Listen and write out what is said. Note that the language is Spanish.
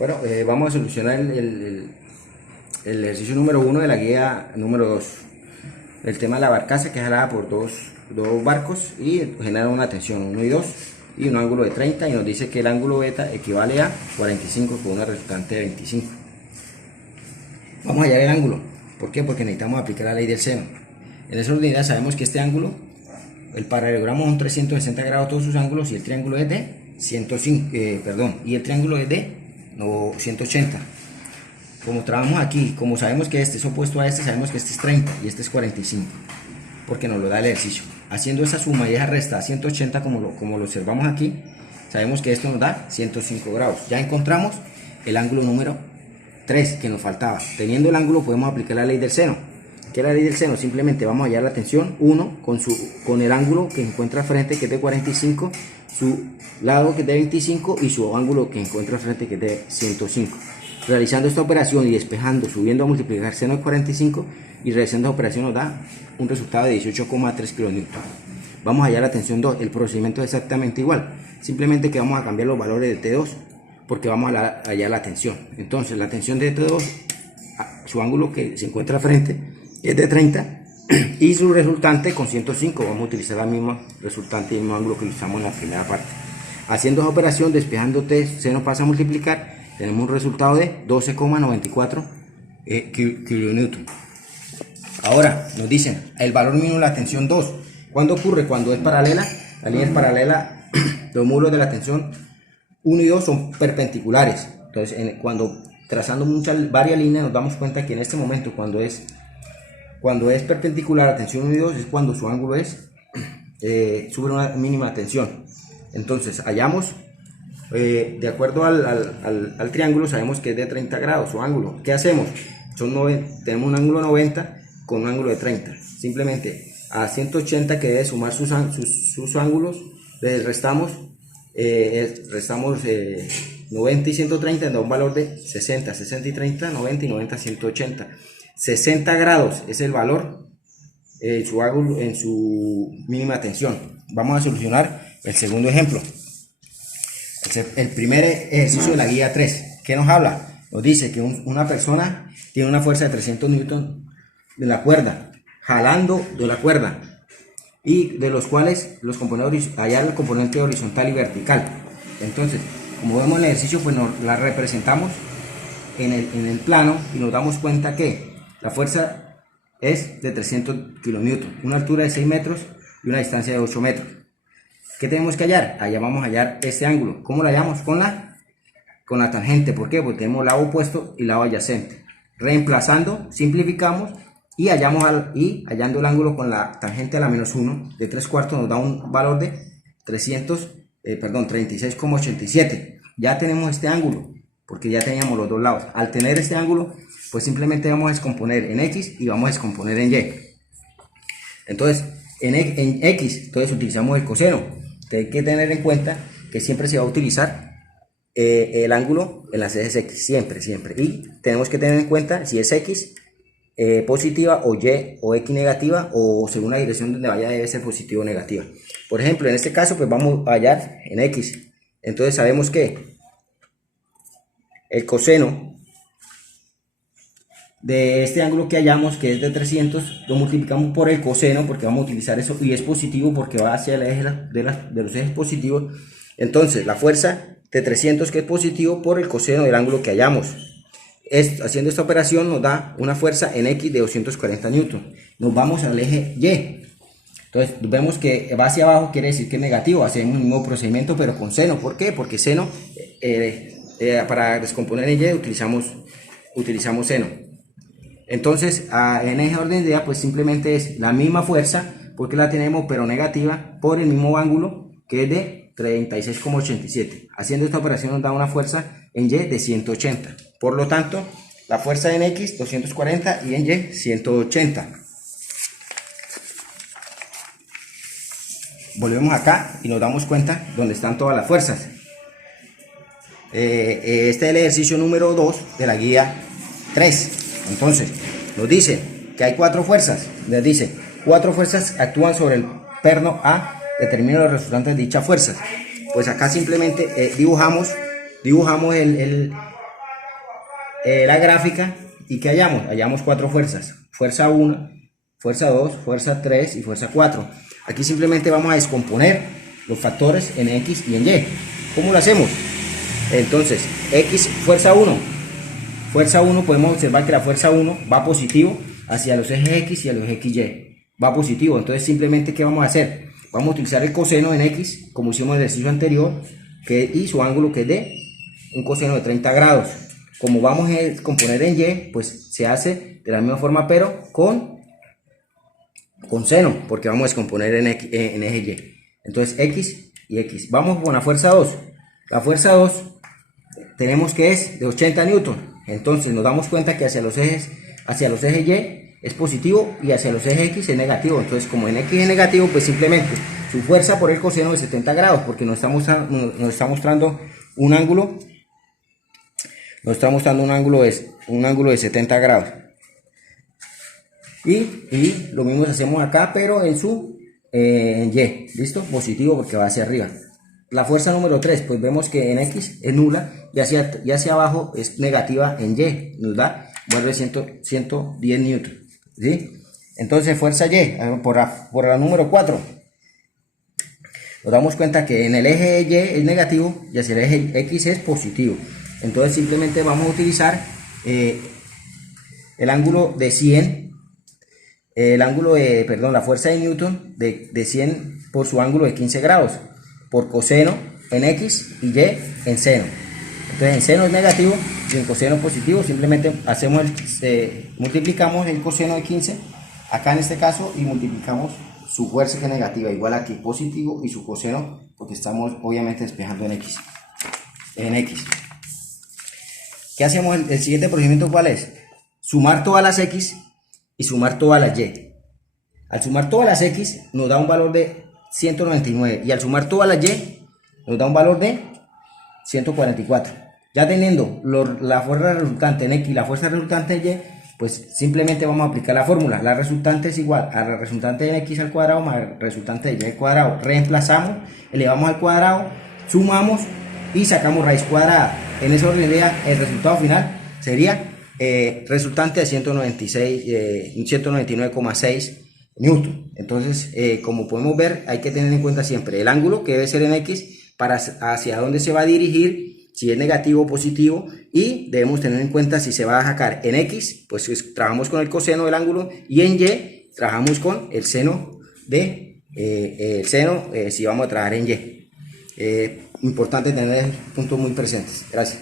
Bueno, vamos a solucionar el ejercicio número 1 de la guía número 2. El tema de la barcaza, que es jalada por dos barcos y genera una tensión 1 y 2 y un ángulo de 30, y nos dice que el ángulo beta equivale a 45 con una resultante de 25. Vamos a hallar el ángulo. ¿Por qué? Porque necesitamos aplicar la ley del seno. En esa unidad sabemos que este ángulo, el paralelogramo son 360 grados todos sus ángulos, y el triángulo es de 105, y el triángulo es de 180. Como trabajamos aquí, como sabemos que este es opuesto a este, sabemos que este es 30 y este es 45, porque nos lo da el ejercicio. Haciendo esa suma y esa resta a 180, como lo observamos aquí, sabemos que esto nos da 105 grados. Ya encontramos el ángulo número 3 que nos faltaba. Teniendo el ángulo podemos aplicar la ley del seno. ¿Qué es la ley del seno? Simplemente vamos a hallar la tensión 1 con el ángulo que encuentra frente, que es de 45, su lado, que es de 25, y su ángulo que encuentra frente, que es de 105. Realizando esta operación y despejando, subiendo a multiplicar seno de 45 y realizando esta operación, nos da un resultado de 18,3 kN. Vamos a hallar la tensión 2. El procedimiento es exactamente igual, simplemente que vamos a cambiar los valores de T2 porque vamos a hallar la tensión. Entonces la tensión de T2, su ángulo que se encuentra frente, es de 30, y su resultante con 105. Vamos a utilizar la misma resultante y el mismo ángulo que usamos en la primera parte. Haciendo esa operación, despejando T, seno pasa a multiplicar, tenemos un resultado de 12,94 kN. Ahora nos dicen el valor mínimo de la tensión 2. ¿Cuándo ocurre? Cuando es paralela, la línea es paralela, los módulos de la tensión 1 y 2 son perpendiculares. Entonces, cuando trazando varias líneas, nos damos cuenta que en este momento, cuando es perpendicular a tensión 1 y 2, es cuando su ángulo sube una mínima tensión. Entonces hallamos, de acuerdo al triángulo, sabemos que es de 30 grados su ángulo. ¿Qué hacemos? Tenemos un ángulo 90 con un ángulo de 30. Simplemente a 180, que debe sumar sus ángulos, les restamos 90 y 130, nos da un valor de 60, 60 y 30, 90, y 90, 180. 60 grados es el valor en su mínima tensión. Vamos a solucionar el segundo ejemplo. El primer ejercicio de la guía 3. ¿Qué nos habla? Nos dice que una persona tiene una fuerza de 300 newton de la cuerda, jalando de la cuerda, y de los cuales los componentes, hallar el componente horizontal y vertical. Entonces, como vemos en el ejercicio, pues la representamos en el plano, y nos damos cuenta que la fuerza es de 300 kN, una altura de 6 metros y una distancia de 8 metros. ¿Qué tenemos que hallar? Allá vamos a hallar este ángulo. ¿Cómo lo hallamos? Con la tangente. ¿Por qué? Porque tenemos lado opuesto y lado adyacente. Reemplazando, simplificamos y hallando el ángulo con la tangente a la menos 1 de 3/4, nos da un valor de 36,87. Ya tenemos este ángulo porque ya teníamos los dos lados. Al tener este ángulo, pues simplemente vamos a descomponer en X y vamos a descomponer en Y. Entonces, en X, entonces utilizamos el coseno. Hay que tener en cuenta que siempre se va a utilizar el ángulo en las ejes X, siempre. Y tenemos que tener en cuenta si es X positiva, o Y o X negativa, o según la dirección donde vaya debe ser positiva o negativa. Por ejemplo, en este caso, pues vamos a hallar en X. Entonces sabemos que el coseno de este ángulo que hallamos, que es de 300, lo multiplicamos por el coseno, porque vamos a utilizar eso, y es positivo porque va hacia el eje de los ejes positivos. Entonces la fuerza de 300, que es positivo, por el coseno del ángulo que hallamos. Haciendo esta operación nos da una fuerza en X de 240 newton. Nos vamos al eje Y. Entonces vemos que va hacia abajo, quiere decir que es negativo. Hacemos un nuevo procedimiento, pero con seno. ¿Por qué? Porque seno, para descomponer en Y utilizamos seno. Entonces, en eje orden de idea, pues simplemente es la misma fuerza, porque la tenemos pero negativa, por el mismo ángulo, que es de 36,87. Haciendo esta operación nos da una fuerza en Y de 180. Por lo tanto, la fuerza en X 240 y en Y 180. Volvemos acá y nos damos cuenta dónde están todas las fuerzas. Este es el ejercicio número 2 de la guía 3. Entonces, nos dice que hay 4 fuerzas. Les dice, 4 fuerzas actúan sobre el perno A, determina los resultantes de dichas fuerzas. Pues acá simplemente dibujamos la gráfica y que hallamos 4 fuerzas: fuerza 1, fuerza 2, fuerza 3 y fuerza 4. Aquí simplemente vamos a descomponer los factores en X y en Y. ¿Cómo lo hacemos? Entonces, X, fuerza 1. Fuerza 1, podemos observar que la fuerza 1 va positivo hacia los ejes X y a los ejes Y. Va positivo, entonces simplemente ¿qué vamos a hacer? Vamos a utilizar el coseno en X, como hicimos en el ejercicio anterior, y su ángulo que es de un coseno de 30 grados. Como vamos a descomponer en Y, pues se hace de la misma forma, pero con seno, porque vamos a descomponer en eje Y. Entonces X y X. Vamos con la fuerza 2. La fuerza 2 tenemos que es de 80 newton. Entonces nos damos cuenta que hacia los ejes Y es positivo y hacia los ejes X es negativo. Entonces, como en X es negativo, pues simplemente su fuerza por el coseno de 70 grados, porque nos está mostrando un ángulo. Nos está mostrando un ángulo de 70 grados. Y lo mismo hacemos acá, pero en Y. ¿Listo? Positivo porque va hacia arriba. La fuerza número 3, pues vemos que en X es nula y hacia abajo es negativa en Y. Nos da 110 newton. ¿Sí? Entonces, fuerza Y, por la número 4. Nos damos cuenta que en el eje Y es negativo y hacia el eje X es positivo. Entonces, simplemente vamos a utilizar el ángulo de 100. La fuerza de Newton de 100 por su ángulo de 15 grados. Por coseno en X y Y en seno. Entonces en seno es negativo y en coseno positivo. Simplemente multiplicamos el coseno de 15 acá en este caso y multiplicamos su fuerza que es negativa, igual aquí positivo y su coseno, porque estamos obviamente despejando en X. ¿Qué hacemos? El siguiente procedimiento, ¿cuál es? Sumar todas las X y sumar todas las Y. Al sumar todas las X nos da un valor de 199 y al sumar todas las Y nos da un valor de 144. Ya teniendo la fuerza resultante en X y la fuerza resultante en Y, pues simplemente vamos a aplicar la fórmula. La resultante es igual a la resultante de X al cuadrado más la resultante de Y al cuadrado. Reemplazamos, elevamos al cuadrado, sumamos y sacamos raíz cuadrada. En esa orden de idea, el resultado final sería resultante de 199,6 Newton. Entonces, como podemos ver, hay que tener en cuenta siempre el ángulo que debe ser en X para hacia dónde se va a dirigir, si es negativo o positivo, y debemos tener en cuenta si se va a sacar en X, pues trabajamos con el coseno del ángulo, y en Y trabajamos con el seno si vamos a trabajar en Y. Importante tener puntos muy presentes. Gracias.